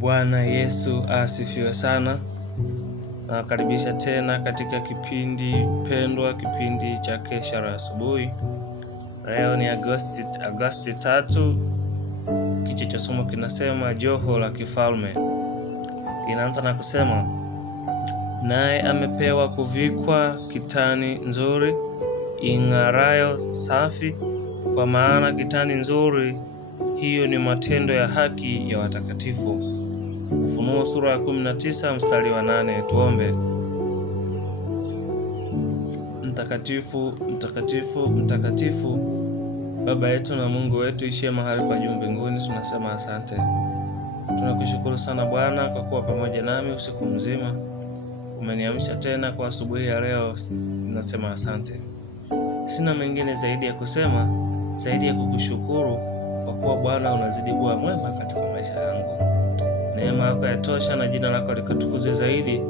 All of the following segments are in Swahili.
Bwana Yesu asifiwe sana. Nakaribisha tena katika kipindi pendwa, kipindi cha Kesha la Asubuhi. Leo ni Agosti 3. Kichwa cha somo kinasema joho la kifalme. Inaanza na kusema, naye amepewa kuvikwa kitani nzuri ing'arayo safi, kwa maana kitani nzuri hiyo ni matendo ya haki ya watakatifu. Ufunuo sura ya 19 mstari wa 8. Tuombe. Mtakatifu, mtakatifu, mtakatifu, Baba yetu na Mungu wetu ishie mahali pa juu mbinguni, tunasema asante. Tunakushukuru sana Bwana kwa kuwa pamoja nami usiku mzima. Umeniamsha tena kwa asubuhi ya leo, tunasema asante. Sina mengine zaidi ya kusema, zaidi ya kukushukuru kwa kuwa Bwana unazidi kuwa mwema katika maisha yangu. Neema yako yatosha na jina lako likatukuzwe zaidi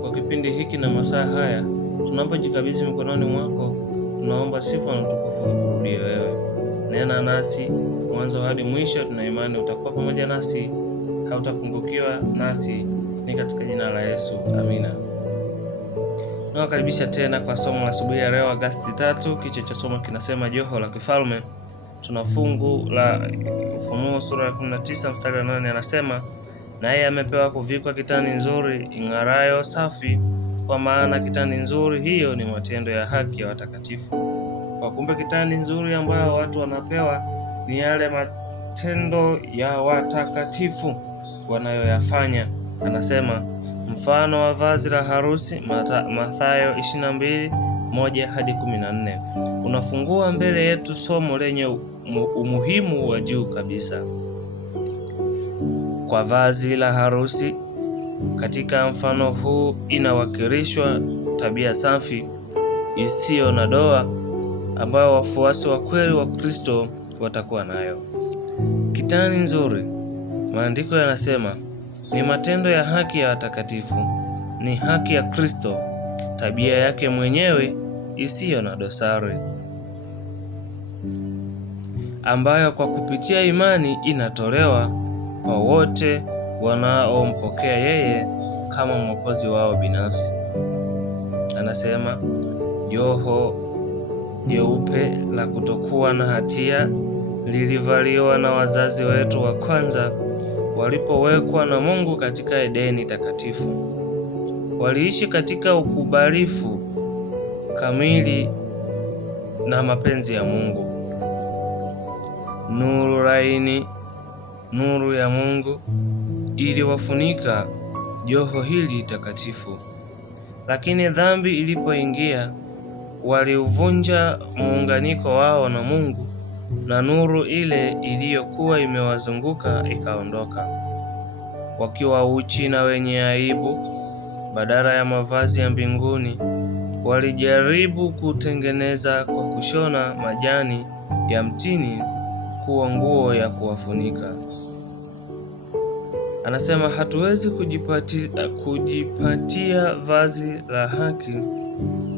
kwa kipindi hiki na masaa haya. Tunapojikabidhi mikononi mwako, tunaomba sifa na utukufu vikurudie wewe. Nena nasi mwanzo hadi mwisho, tuna imani utakuwa pamoja nasi, hautapungukiwa nasi, ni katika jina la Yesu, amina. Nawakaribisha tena kwa somo la asubuhi ya leo Agosti 3. Kichwa cha somo kinasema joho la kifalme. Tuna fungu la Ufunuo sura ya 19 mstari wa 8, anasema, naye amepewa kuvikwa kitani nzuri ing'arayo safi, kwa maana kitani nzuri hiyo ni matendo ya haki ya watakatifu. Kwa kumbe kitani nzuri ambayo watu wanapewa ni yale matendo ya watakatifu wanayoyafanya. Anasema mfano wa vazi la harusi, Mathayo 22:1 hadi 14. Unafungua mbele yetu somo lenye umuhimu wa juu kabisa. Kwa vazi la harusi katika mfano huu inawakilishwa tabia safi isiyo na doa ambayo wafuasi wa kweli wa Kristo watakuwa nayo. Kitani nzuri, maandiko yanasema, ni matendo ya haki ya watakatifu, ni haki ya Kristo, tabia yake mwenyewe isiyo na dosari, ambayo kwa kupitia imani inatolewa kwa wote wanaompokea yeye kama mwokozi wao binafsi. Anasema joho jeupe la kutokuwa na hatia lilivaliwa na wazazi wetu wa kwanza walipowekwa na Mungu katika Edeni takatifu. Waliishi katika ukubalifu kamili na mapenzi ya Mungu. Nuru laini, nuru ya Mungu iliwafunika joho hili takatifu. Lakini dhambi ilipoingia, waliuvunja muunganiko wao na Mungu, na nuru ile iliyokuwa imewazunguka ikaondoka. Wakiwa uchi na wenye aibu, badala ya mavazi ya mbinguni, walijaribu kutengeneza kwa kushona majani ya mtini kuwa nguo ya kuwafunika. Anasema hatuwezi kujipatia vazi la haki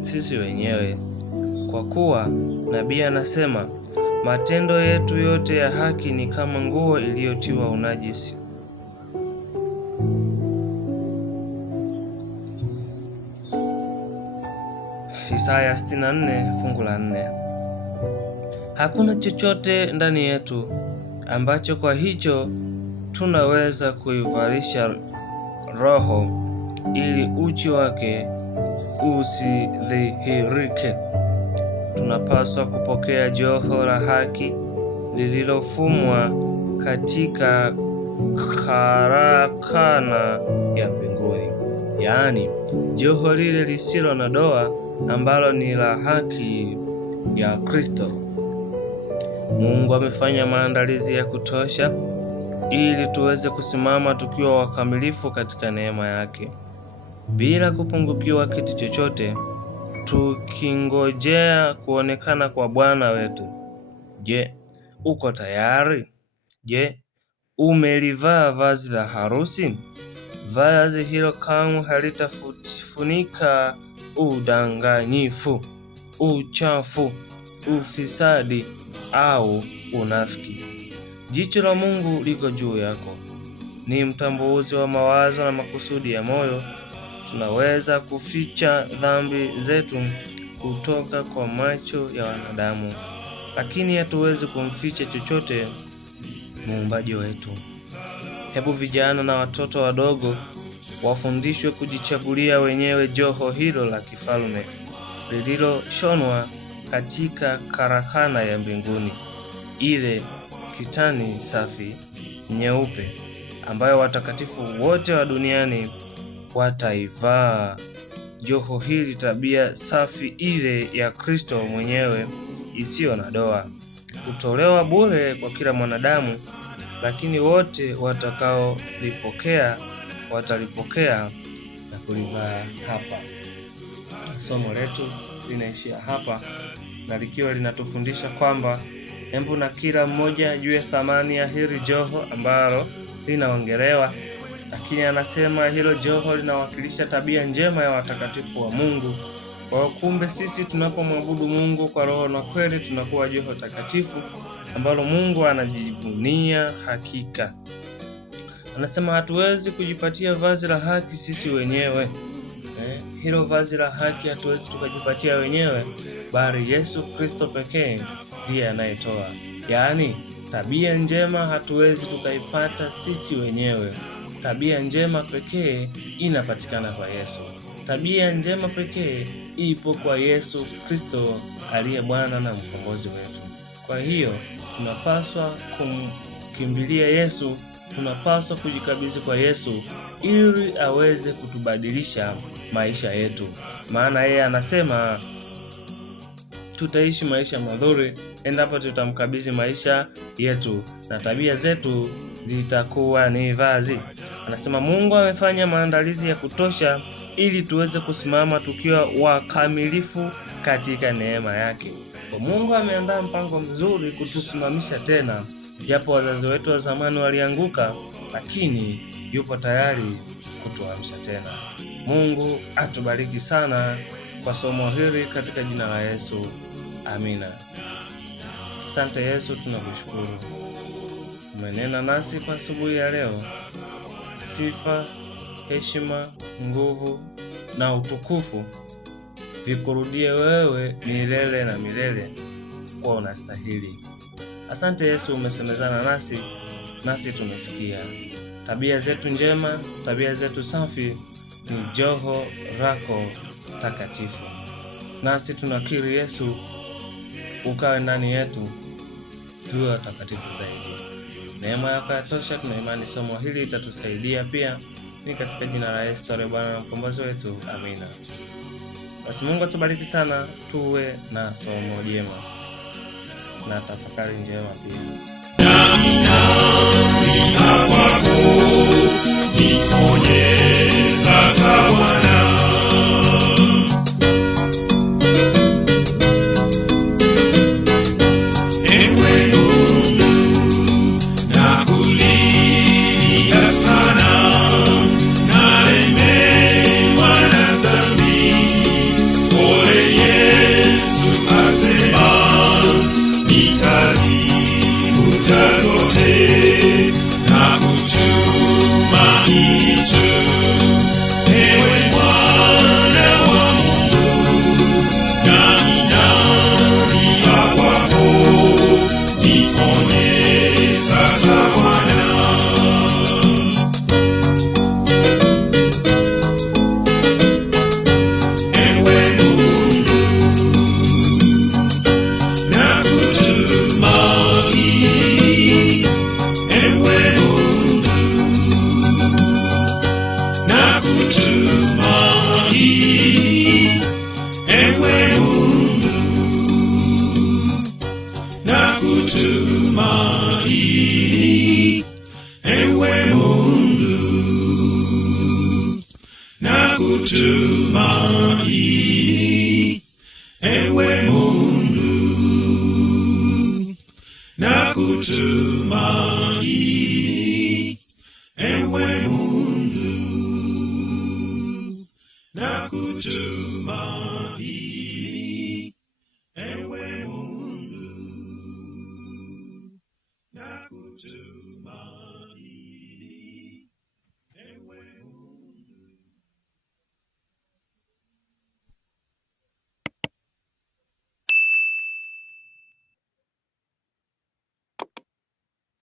sisi wenyewe, kwa kuwa nabii anasema matendo yetu yote ya haki ni kama nguo iliyotiwa unajisi. Isaya 64 fungu la 4. Hakuna chochote ndani yetu ambacho kwa hicho tunaweza kuivalisha roho ili uchi wake usidhihirike. Tunapaswa kupokea joho la haki lililofumwa katika karakana ya mbinguni, yaani joho lile lisilo na doa ambalo ni la haki ya Kristo. Mungu amefanya maandalizi ya kutosha ili tuweze kusimama tukiwa wakamilifu katika neema yake, bila kupungukiwa kitu chochote, tukingojea kuonekana kwa Bwana wetu. Je, uko tayari? Je, umelivaa vazi la harusi? Vazi hilo kamwe halitafunika udanganyifu, uchafu, ufisadi au unafiki. Jicho la Mungu liko juu yako. ni mtambuzi wa mawazo na makusudi ya moyo. Tunaweza kuficha dhambi zetu kutoka kwa macho ya wanadamu, lakini hatuwezi kumficha chochote Muumbaji wetu. Hebu vijana na watoto wadogo wafundishwe kujichagulia wenyewe joho hilo la kifalme lililoshonwa katika karakana ya mbinguni, ile kitani safi nyeupe ambayo watakatifu wote wa duniani wataivaa. Joho hili tabia safi ile ya Kristo mwenyewe isiyo na doa hutolewa bure kwa kila mwanadamu, lakini wote watakaolipokea watalipokea na kulivaa hapa. Somo letu linaishia hapa, na likiwa linatufundisha kwamba hebu na kila mmoja ajue thamani ya hili joho ambalo linaongelewa, lakini anasema hilo joho linawakilisha tabia njema ya watakatifu wa Mungu. Kwa kumbe sisi tunapomwabudu Mungu kwa roho na kweli tunakuwa joho takatifu ambalo Mungu anajivunia hakika. Anasema hatuwezi kujipatia vazi la haki sisi wenyewe. Hilo vazi la haki hatuwezi tukajipatia wenyewe, bali Yesu Kristo pekee ndiye anayetoa. Yaani tabia njema hatuwezi tukaipata sisi wenyewe. Tabia njema pekee inapatikana kwa Yesu. Tabia njema pekee ipo kwa Yesu Kristo aliye Bwana na mkombozi wetu. Kwa hiyo tunapaswa kumkimbilia Yesu, tunapaswa kujikabidhi kwa Yesu ili aweze kutubadilisha maisha yetu. Maana yeye anasema tutaishi maisha mazuri endapo tutamkabidhi maisha yetu, na tabia zetu zitakuwa ni vazi. Anasema Mungu amefanya maandalizi ya kutosha ili tuweze kusimama tukiwa wakamilifu katika neema yake. Kwa Mungu ameandaa mpango mzuri kutusimamisha tena, japo wazazi wetu wa zamani walianguka, lakini yupo tayari kutuamsha tena. Mungu atubariki sana kwa somo hili katika jina la Yesu. Amina. Asante Yesu, tunakushukuru. Umenena nasi kwa asubuhi ya leo. Sifa, heshima, nguvu na utukufu vikurudie wewe milele na milele, kwa unastahili. Asante Yesu, umesemezana nasi tumesikia. Tabia zetu njema, tabia zetu safi ni joho lako takatifu. Nasi tunakiri Yesu, ukawe ndani yetu, tuwe watakatifu zaidi. Neema yako yatosha. Tuna imani somo hili litatusaidia pia. Ni katika jina la Yesu aliye Bwana na mkombozi wetu. Amina. Basi Mungu atubariki sana, tuwe na somo jema na tafakari njema pia. Nakutumaini, ewe Mungu, nakutumaini, ewe Mungu, nakutumaini.